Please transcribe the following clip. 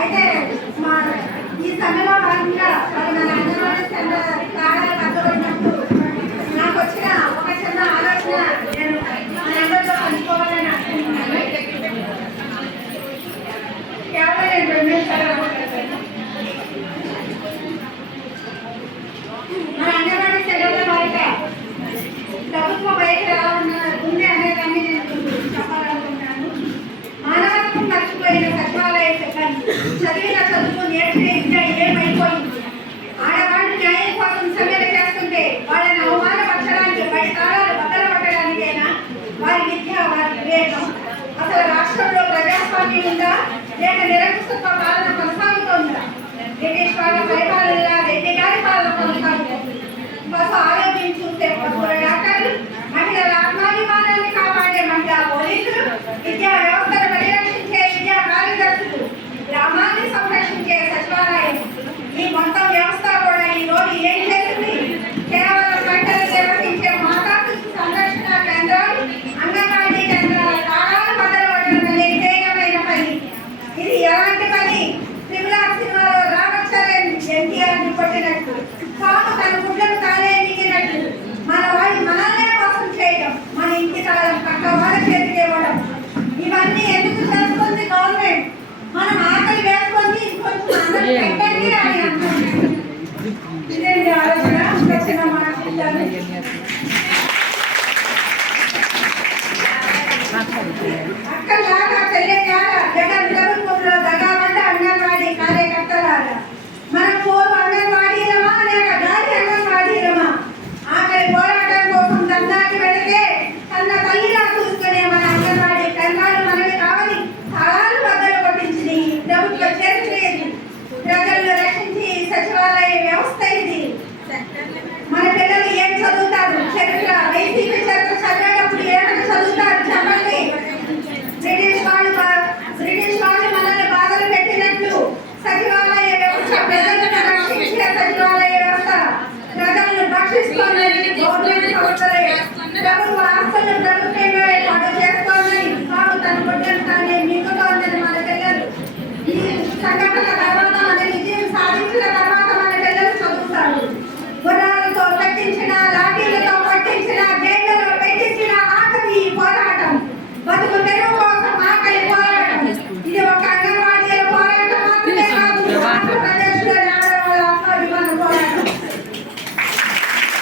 అయితే మా ఈ సభలో భాగంగా నాకు వచ్చిన ఒక చిన్న ఆలోచన నేను అందరితో పంచుకోవాలని అనుకుంటున్నాను. కేవలం నేను 2 నిమిషాలు మన అంగన్వాడీ సెలవుల బయట ప్రభుత్వ బయట ఎలా ఉంది అనేదాన్ని నేను చెప్పాలనుకుంటున్నాను. మానవత్వం మర్చిపోయిన సచివాలయ సిబ్బంది చదివిన చదువు నేర్చిన ఇంకా ఏమైపోయింది. ఆడవాళ్ళు న్యాయం కోసం సమ్మెలు చేస్తుంటే వాళ్ళని అవమానపరచడానికి బయట తాళాలు బద్దలు పట్టడానికైనా వారి విద్య వారి వివేకం. అసలు రాష్ట్రంలో ప్రజాస్వామ్యం ఉందా లేక నిరంకుశత్వ పాలన కొనసాగుతోందా? బ్రిటిష్ వాళ్ళ పరిపాలనలా రెడ్డి గారి పాలన కొనసాగుతుంది. పశు ఆరోగ్యం చూస్తే పశువుల డాక్టర్లు, మహిళల ఆత్మాభిమానాన్ని కాపాడే మహిళా పోలీసులు, విద్యా వ్యవస్థను పరిరక్షించే విద్యా కార్యదర్శులు, గ్రామాన్ని సంరక్షించే సచివాలయం, ఈ మొత్తం వ్యవస్థ కూడా ఈ రోజు ఏం చేస్తుంది? కేవలం గంటలు నిర్వహించే మాతా శిశు సంరక్షణ కేంద్రాలు, అంగన్వాడీ కేంద్రాల తాళాలు బద్దలపడడం అనే విధేయమైన పని. ఇది ఎలాంటి పని? త్రిపులార్ సినిమాలో రామచరణ్ ఎన్టీఆర్ని కొట్టినట్టు, పాము తన గుడ్లను తానే దిగినట్టు మన వాడి మనల్నే మోసం చేయడం, మన ఇంటి తాళం పక్క వాళ్ళ చేతికి ఇవ్వడం, ఇవన్నీ ఎందుకు చేస్తుంది గవర్నమెంట్? మనం ఆకలి వేసుకొని ఇంకొంచెం అందరూ పెట్టండి అని అంటున్నాం. ఇదేంటి ఆలోచన? వచ్చిన మాట్లాడాలి అక్కలాగా చెల్లెలాగా జగన్